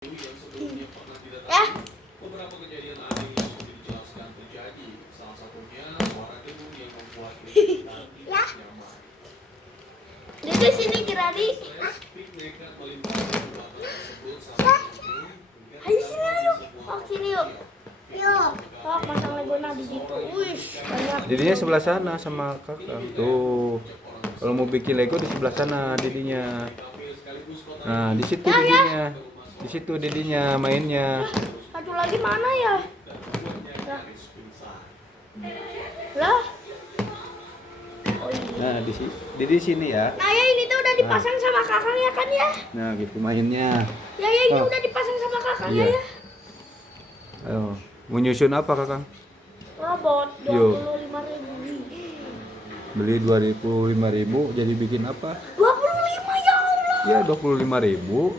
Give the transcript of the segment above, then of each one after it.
Ya. Beberapa kejadian aneh yang sudah dijelaskan terjadi. Salah satunya suara gedung yang membuat Ya. Di sini Geradi. Ayo sini ayo. Oh sini yuk. Yuk. Oh pasang Legona di situ. Wih banyak. Didinya sebelah sana sama kakak. Tuh. Kalau mau bikin Lego di sebelah sana didinya. Nah, di situ didinya. Di situ didinya mainnya. Satu lagi mana ya? Lah. Oh iya. Nah, di sini ya. Nah ya ini tuh udah dipasang sama kakak ya kan ya? Nah, gitu mainnya. Ya ini Oh. udah dipasang sama kakak Iya. ya. Ayo, mau nyusun apa kakak? Robot Yuk. 25.000. Beli 25.000 jadi bikin apa? 25 ya Allah. Ya 25.000,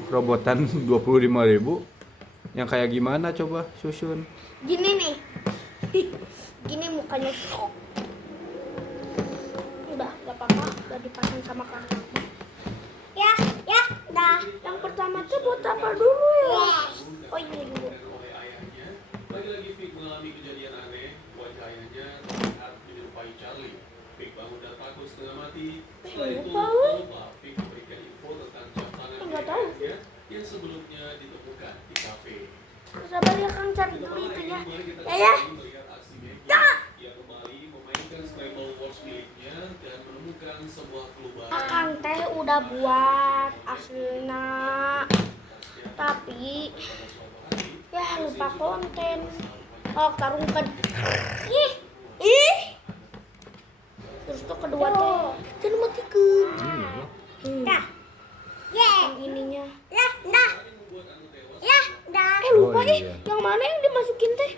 robotan 25.000. Yang kayak gimana coba susun? Gini nih. Gini mukanya. Udah gak apa-apa, udah dipasang sama kakak. Ya, udah. Yang pertama tuh buat apa dulu ya? Oh ini dulu. Lagi-lagi Vic mengalami kejadian aneh. Wajah ayahnya terlihat menyerupai Charlie. Vic bangun dan takut setengah mati. Setelah itu, lupa Vic memberikan info tentang jam tangan Nggak tahu. ayahnya yang sebelumnya ditemukan di kafe. Sabar ya Kang, cari dulu itunya. Ya. Melihat aksi Maggie, Ya. ia kembali memainkan Scrabble Watch miliknya dan menemukan sebuah kelubang. Akang teh udah buat aslinya. Tapi ya lupa konten. Oh, tarungkan. Ih. Terus tuh kedua teh kan matikan. Nah. Yang ininya. Lupa Oh, iya. yang mana yang dimasukin teh?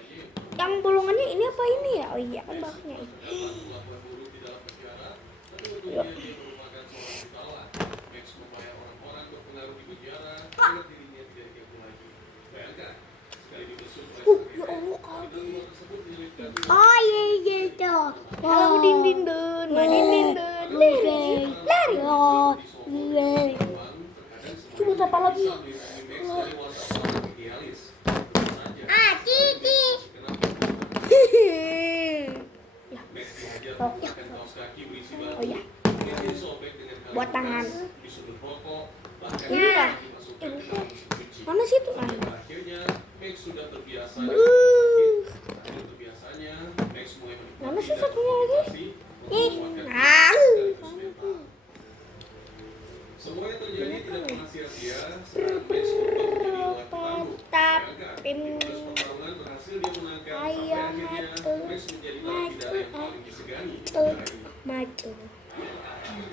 Yang bolongannya ini apa ini ya? Oh iya kan bawahnya ini. Yuk. Ya Allah kaget. Oh iya gitu. Kalau dindindun, dindindun, lari. Oh iya. Coba apa lagi? Ah Titi. Oh ya. Buat tangan. Ini ya. Mana sih itu? Mana sih satunya lagi? Nah. Semuanya terjadi tidak pernah sia-sia saat Max untuk menjadi lelaki tamu. Tapi Terus pertarungan berhasil dia menangkan sampai ayam akhirnya Max menjadi narapidana yang paling disegani di tuh negara ini. maju.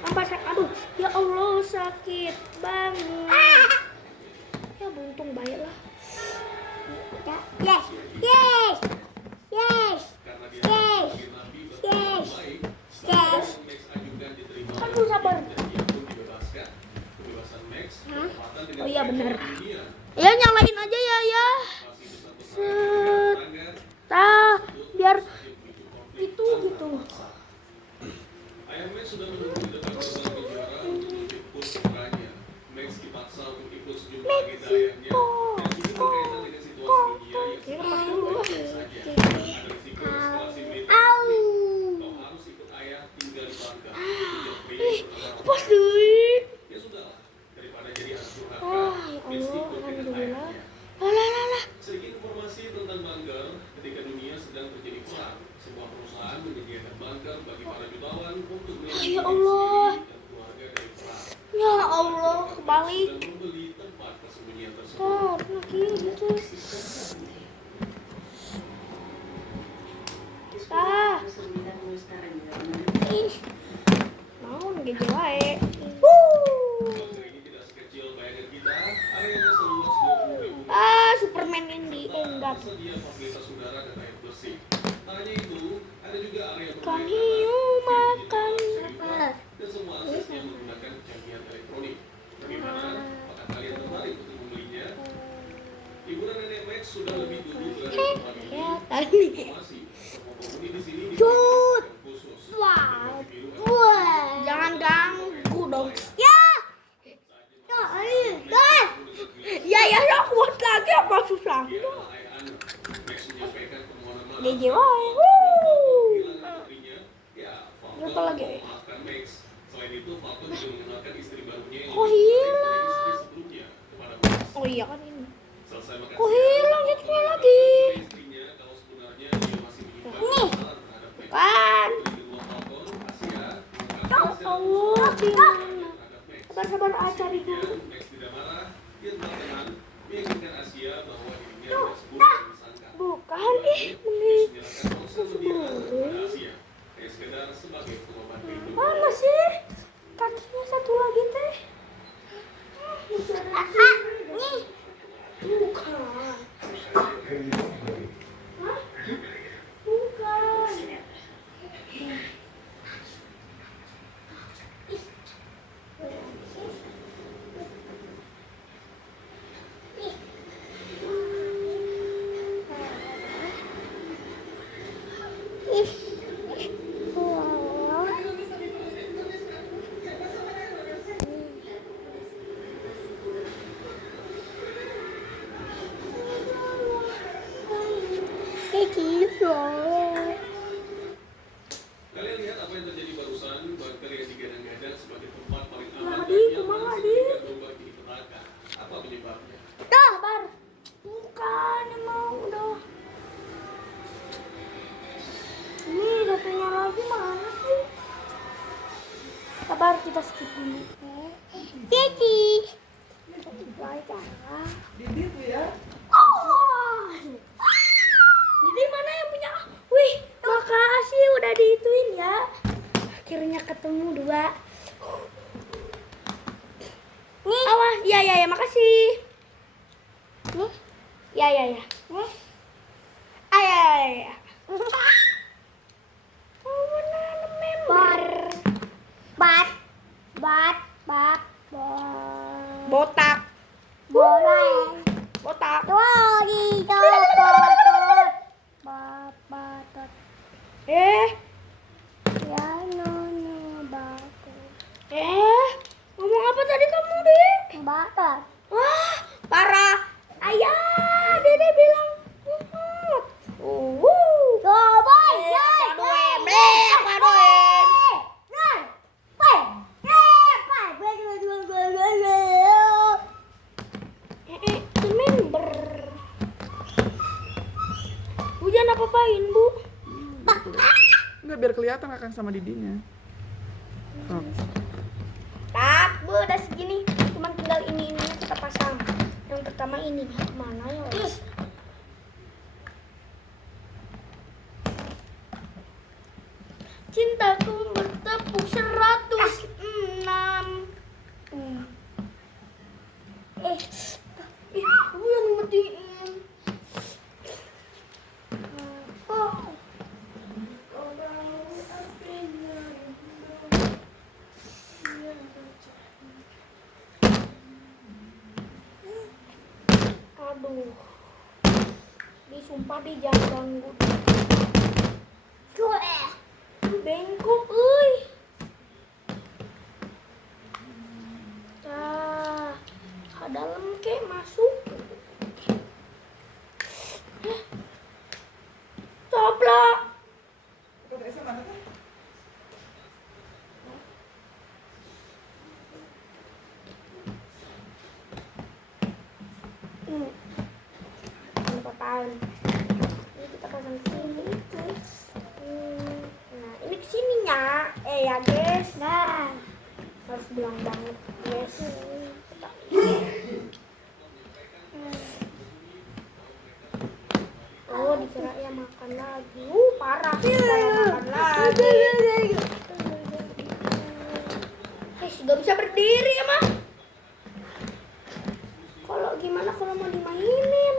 Apa aduh, ya Allah sakit banget. Ya buntung baiklah. Yes. Karena dia Yes. sebagai nabi berbuat baik, Yes. Max ajukan diterima Aduh sabar. dan dia pun dibebaskan. Kebebasan Max bertepatan dengan Oh iya benar. dunia Ya nyalain aja ya ya. masih bersatu Set. tetangga Tah, biar itu gitu. Ayah Max sudah menunggu di depan gerbang penjara untuk menjemput putranya. Max dipaksa untuk ikut sejumlah agenda ayahnya yang juga berkaitan dengan situasi dunia yang sedang baik-baik saja. Ada risiko eskalasi militer. Kau harus ikut ayah tinggal di Bangka. Pas deh. Ya sudahlah, daripada jadi anak durhaka, Oh ya Max Allah, ikut dengan alhamdulillah. ayahnya. Lah. Sedikit informasi tentang bunker ketika dunia sedang terjadi perang. Sebuah perusahaan menyediakan bunker bagi para jutawan untuk melindungi Ya Allah. diri dan keluarga dari perang. Ya Allah, kebalik. Dan membeli tempat persembunyian tersebut. Oh, lagi gitu. Ah. Ih. Naon gede wae. Bunker ini tidak sekecil bayangan kita, areanya seluas 20.000 Ah, Superman yang di enggak. tersedia fasilitas udara dan air bersih. Tak hanya itu, ada juga area Kan bermain hiu makan. dan semua aksesnya menggunakan kecanggihan elektronik. Bagaimana? Apakah kalian tertarik untuk membelinya? Hiburan nenek Max sudah lebih dulu berada di tempat ini. Ya, tadi. Informasi, semua penghuni di sini Cut. diberikan khusus. Wow. Biru Jangan ganggu dong. Ya. Ya, ayo. Ya, kuat lah. GG woy. Woo. Ya, Apa lagi? memaafkan Max. Selain itu, Falcon juga mengenalkan istri barunya yang Kok hilang? sebelumnya kepada Max. Oh iya kan ini. Selesai makan Kok siang, hilang Falcon jadinya mengatakan lagi? kepada istrinya kalau sebenarnya dia masih menyimpan kesalahan terhadap Max. Kan. Putri kedua Falcon, Asia, Ya Allah, gimana? Sabar-sabar cari dulu. Max tidak marah, dia tetap tenang, meyakinkan Asia bahwa dirinya tidak seburuk yang disangka. Bukan ini. Menyerahkan ponsel lebih kepada Asia, hanya sekedar sebagai pengorban kehidupan. Mana sih? Kakinya satu lagi teh. Nih. Bukan. Hah? Bukan. Kalian lihat apa yang terjadi barusan? Bunker yang digadang-gadang sebagai tempat paling aman Nah, dan Di, nyaman kumaha, Di? seketika domba dipetakan. Apa penyebabnya? Dah, Bar. Bukan, emang udah. Ini satunya lagi mana sih? Sabar, kita skip dulu. Cici. Baik, Didi tuh ya. Oh. Jadi mana yang punya? Wih, makasih udah diituin ya. Akhirnya ketemu dua. Nih. Awas, ya, makasih. Nih. Ya. Nih. Ay. Oh, mana member? Bat. Botak. Boleh. Botak. Lori tot. Batot. Eh, Ya nono batot. ngomong apa tadi kamu, Dek? Batot. Wah, parah. Ayah, Dede bilang. Coba ya. Member. Hujan apa-apain, Bu? Enggak, biar kelihatan akan sama Didinya. Oh. Tak, Bu, udah segini. Cuman tinggal ini kita pasang. Yang pertama ini. Mana ya, Wes? Cintaku bertepuk 106. Kamu yang ngetiin. Aduh. Disumpah di jangan ganggu. Bengkok, euy. Tah, dalam ke masuk. Coplok. Apaan? Ini kita pasang sini itu. Nah, ini kesininya. Ya guys. Nah, harus bilang banget guys. Oh, dikira ya makan lagi. Parah. Makan lagi. Sudah bisa berdiri ya, Mah. Kalau gimana kalau mau dimainin?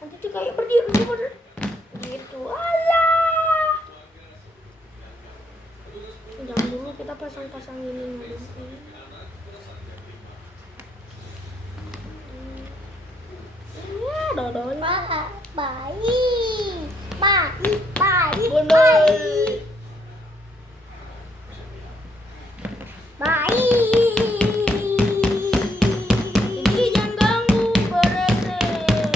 Nanti tuh kayak berdiri gitu. Alah. Jangan dulu kita pasang-pasang ininya dulu. Ya, dodol. Bayi. Bundel. Bayi. Ini jangan ganggu, beresek.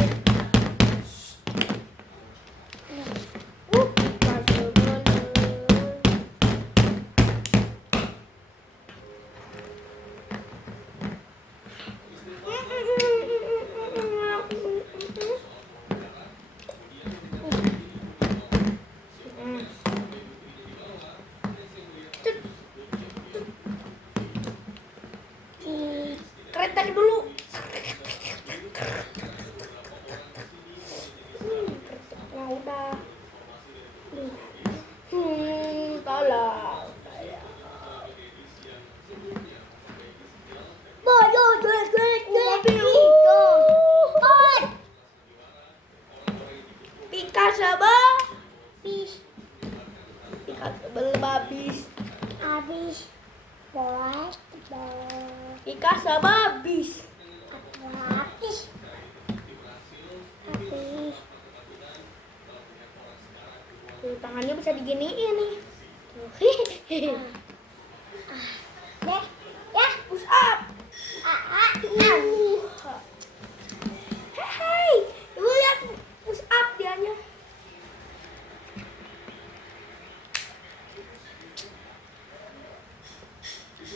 sebabis. Ika sebabis. Habis. Bos. Ika sebabis. Habis. Habis. Tuh, tangannya bisa diginiin nih. Tuh. Deh. Ya. Push up. Hei, ibu lihat push up dianya.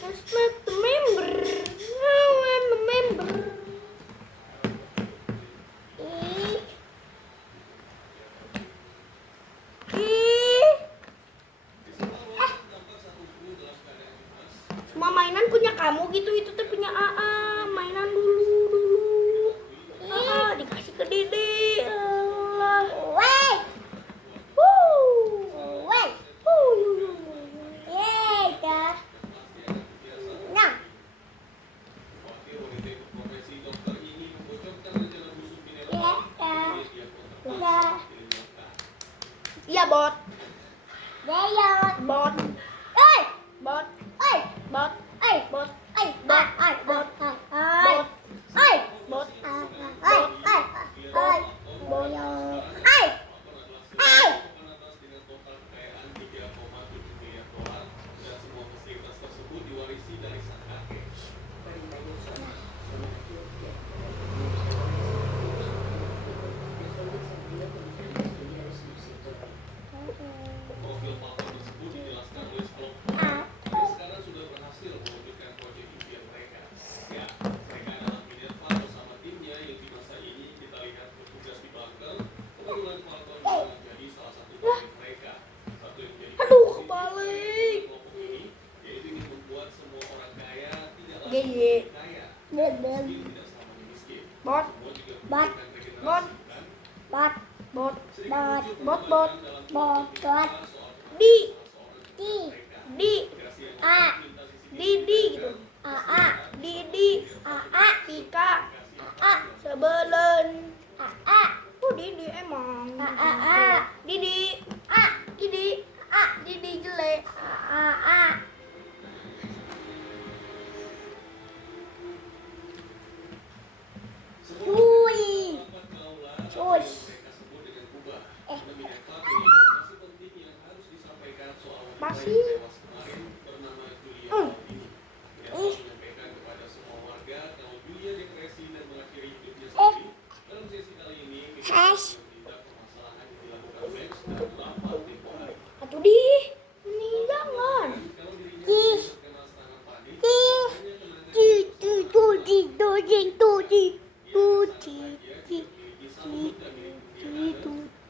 Let's make the member. I want the member. Ih. Ih. Semua mainan punya kamu gitu, itu tuh punya AA. Mainan dulu. AA dikasih ke Dede. Allah. Wait. Wuh. Wait. Wuh. Yeay, dah. Nah. Ya, dah. Dah. Iya, bot. Deyot. Bot. Oi. Bot. Oi. Bot. Oi. Bot. Oi. Bot. Oi. Bot. Oi. Bot. Oi. Bot. Oi. Oi. Oi. Bot. Oi. Oi. Profil platform tersebut dijelaskan oleh sekelompok yang sekarang sudah berhasil mewujudkan proyek impian mereka. Ya, mereka adalah Minerva bersama timnya yang di masa ini kita lihat bertugas di bunker. Kebetulan Falcon bisa menjadi salah satu proyek mereka. Satu yang menjadi Aduh, visi kebalik. kelompok ini, yaitu ingin membuat semua orang kaya tidak lagi Geye. kaya, Bebel. miskin tidak selamanya miskin. Bot. Semua juga Bot. membutuhkan Bot. regenerasi, kan? Bot. Bot. Bot. Bot. Bot. Bot. Bot. Di. Di. Di. A. Didi gitu. A. Didi. A. Tika. A. Sebelen. A. Didi emang. A. Didi. A. Didi. Didi jelek. A. Cuy. Cuy. Masih. Hash. Atuh di. Ini jangan. Di.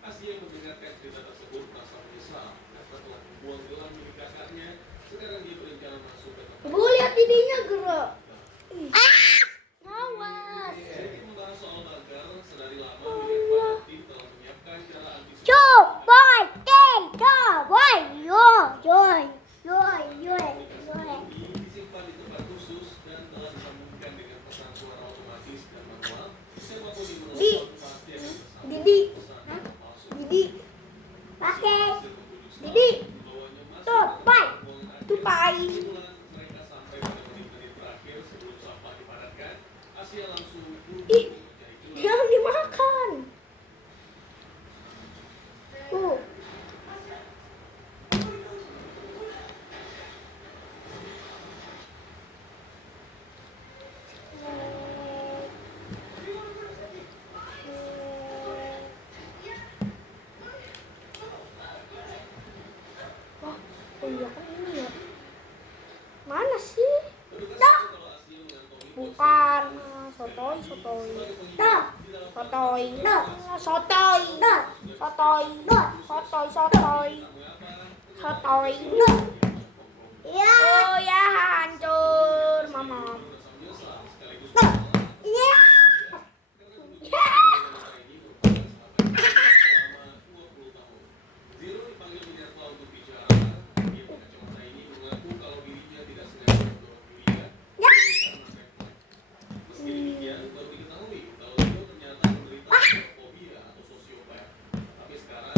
Asia yang mendengarkan cerita tersebut merasa menyesal karena telah membuang gelang milik kakaknya. Sekarang dia berencana masuk ke tempat. Ibu lihat didinya gerak. Awas. Sedikit membahas soal bunker, sedari lama Minerva dan tim telah menyiapkan cara antisipasi. Disimpan di tempat khusus dan telah disambungkan dengan pesan suara otomatis dan manual. Siapapun yang Di. menelpon pasti akan bersambung Didi. pesan yang palsu. Didi. Pakai. Didi. Membawanya masuk Tupai. ke ruangan Tupai. Simulan mereka sampai pada menit-menit terakhir sebelum sampah dipadatkan. Asia langsung duduk Ih. mencari gelang. Jangan dimakan. Wah, oh iya kan ini ya. Mana sih? Dah. Bukan. Sotoy. Sotoy. Sotoy. Sotoy. Ya. Oh ya, hancur, mama. Ya. Zero dipanggil Minerva untuk bicara. Dia berkacamata ini mengaku kalau dirinya tidak sengaja mendorong Yulia. Ya. Meski demikian, baru diketahui kalau Zero ternyata menderita fobia atau sosiopat. Tapi sekarang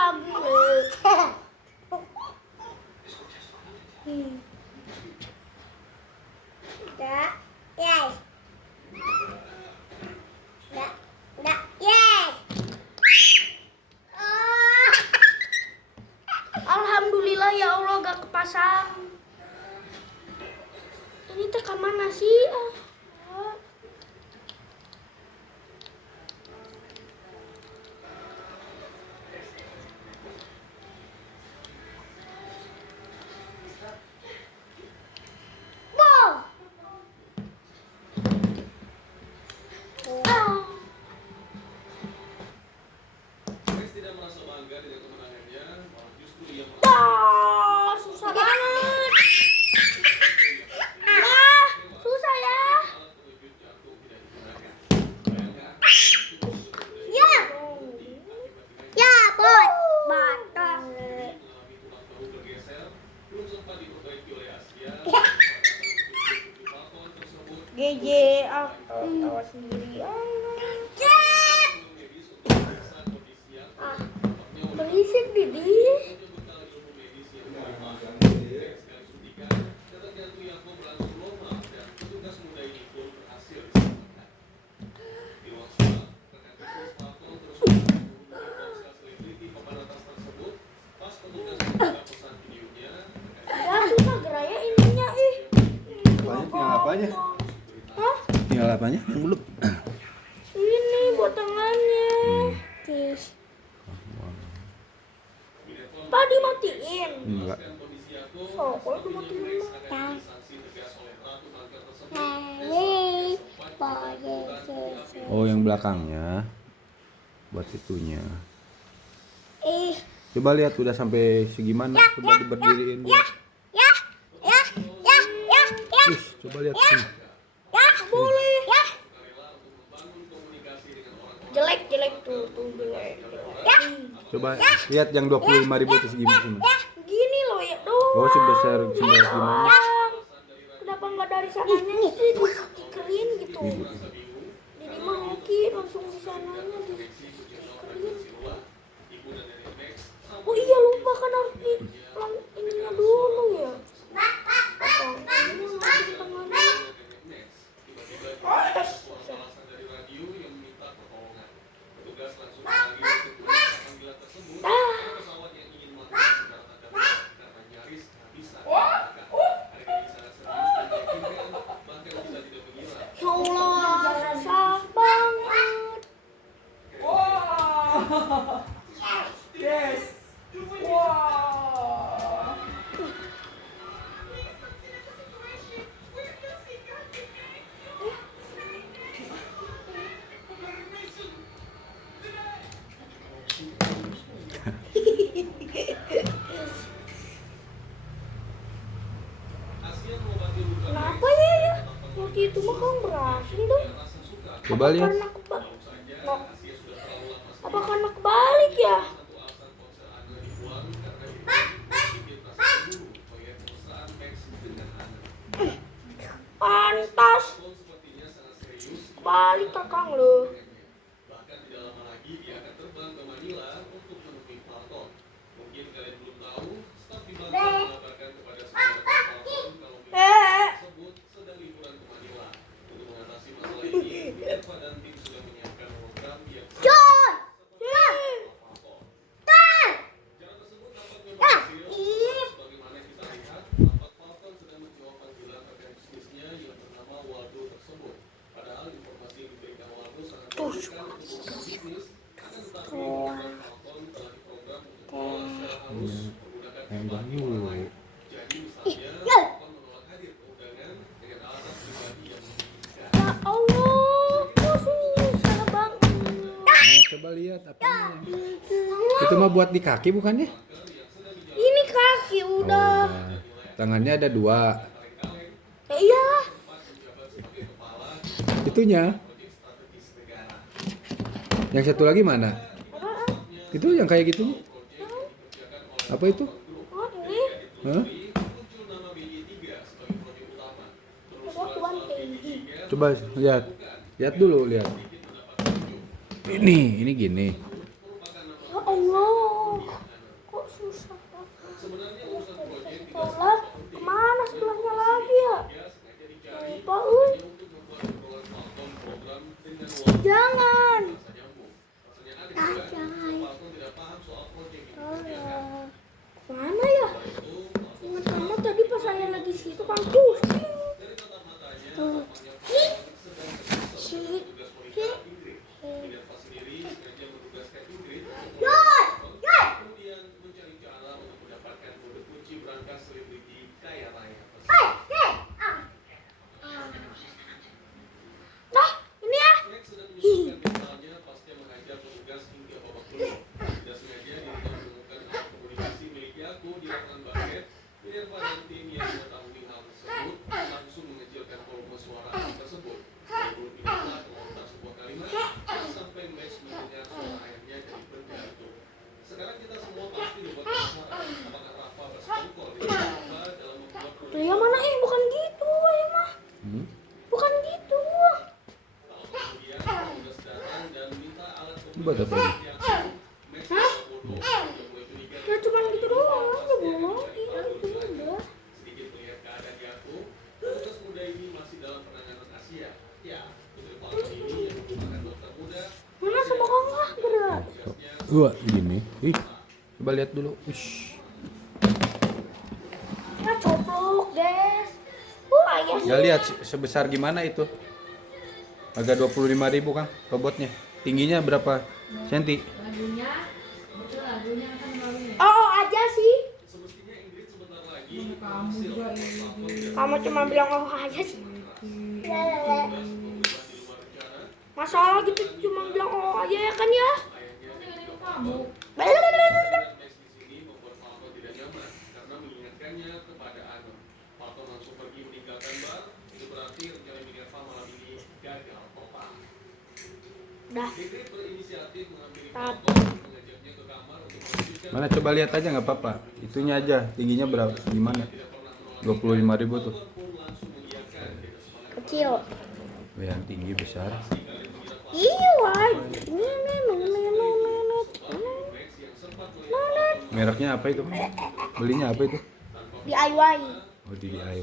lagi. Dah, yes. Dah, yes. Oh. Alhamdulillah ya Allah gak kepasang. Ini teh ke mana sih? Wow. Max tidak merasa bangga dengan kemenangannya, malah justru ia merasa Susah banget. Ah, susah ya. alat penunjuk jantung tidak digunakan. Bayangkan, Ya. Ya, bot. Botol. mengalami tulang bahu bergeser, belum sempat diperbaiki oleh Asia. Falcon tersebut GG, awas sendiri. medis untuk memeriksa kondisi yang tampaknya Berisik Didi. bekal ilmu medis yang prima. Sekali suntikan, detak jantung Yakob berlangsung normal dan petugas muda ini pun berhasil diselamatkan. Di ruang sebelah, rekan bisnis Falcon terus menghubungi ponsel selebriti papan atas tersebut. Pas petugas membuka pesan videonya, Ya susah geraya ininya ih. Tinggal apanya? Hah? Tinggal apanya? Yang belum. Ini buat tangannya. Pak dimatiin. Enggak. kondisi Yakob Oh, kok dimatiin? akan disanksi tegas oleh ratu kanker tersebut. Hey, boy. Oh, yang belakangnya. Buat itunya. Eh, Coba lihat udah sampai segimana. Coba diberdiriin. ya, ya, ya, ya, ya. Wih, coba lihat sini. Ya, boleh. Ya, Jelek tuh jelek. Coba lihat yang 25.000 itu segimana. Ya, gini loh ya doang. Oh, sebesar gimana? Kenapa nggak dari sananya sih dikerin gitu? Jadi mah mungkin langsung di sananya dikerin. Oh iya lupa kan harus di ininya dulu ya. Pasang ini mah di tangannya. Alasan dari radio yang meminta pertolongan. Petugas langsung memanggil untuk memeriksa panggilan tersebut. Pesawat yang ingin melakukan pendaratan darurat karena nyaris kehabisan tenaga. Harga ini sangat serius dan meyakinkan, bahkan kita tidak mengira. Ya Allah, susah banget. Wow. Yes. Wow. Asia mengobati luka Kenapa ya? Waktu itu mah kamu berhasil dong. rasa suka. Coba lihat. Karena apa karena kebalik ya? Satu alasan ponsel Ana dibuang karena identitas tersebut proyek perusahaan Max dengan Ana. Pantas Falcon sepertinya sangat serius. balik kakang lo. Bahkan tidak lama lagi dia akan terbang ke Manila untuk menemui Falcon. Mungkin kalian belum tahu, staf di Bangkok mengabarkan kepada semua rekan Falcon kalau militer tersebut sedang liburan ke Manila. Untuk mengatasi masalah ini, Minerva dan tim sudah menyiapkan program yang John. Falcon. Jalan tersebut tampaknya berhasil. Sebagaimana kita lihat, tampak Falcon sedang menjawab panggilan rekan bisnisnya yang bernama Waldo tersebut. Padahal informasi yang diberikan Waldo sangat menyebutkan untuk urusan bisnis, akan tetapi program Falcon telah diprogram untuk dikelola secara halus menggunakan jumlah orang lain. Jadi misalnya, Falcon menolak hadir ke undangan dengan alasan pribadi yang menginginkan. Ya Allah, kok susah banget. Nah, coba lihat apanya. Itu mah buat di kaki bukannya? Ini kaki Oh, udah. udah. Tangannya ada 2. Ya iyalah. Itunya. Yang satu lagi mana? Itu yang kayak gitunya. Apa itu? Oh ini. Hah? Muncul nama BY3 sebagai proyek utama. Coba tuan tinggi. Coba lihat. Lihat dulu, lihat. Ini gini. Ya Allah. apa ini? Hah? Ya cuman gitu doang aja bola. Iya itu udah. Sedikit melihat keadaan Yaakub, petugas muda ini masih dalam penanganan Asia. Ya, putri Palsu ini yang merupakan dokter muda. Mana sama kakak berat. Wah, gini. Ih, coba lihat dulu. Ush. Ya coplok guys. Ya Ya lihat sebesar gimana itu. Harga 25.000 kan robotnya. Tingginya berapa senti? Oh aja sih. Semestinya Ingrid sebentar lagi Kamu juga ini. Kamu cuma bilang oh aja sih. Masalah gitu cuma bilang oh aja ya kan ya. Kamu. Max di sini membuat Falco tidak nyaman karena mengingatkannya kepada Ano. Falco langsung pergi meninggalkan bar. Itu berarti rencana Minerva malam ini gagal total. Dah. Ingrid berinisiatif mengambil Tapi- Falco dan mengajaknya ke kamar untuk melanjutkan Mana coba lihat aja nggak apa-apa. Itunya aja tingginya berapa? Gimana? 25.000 tuh. Kecil. Yang tinggi besar. Iya, wah. Mereknya apa itu? Belinya apa itu? DIY. Oh, di DIY.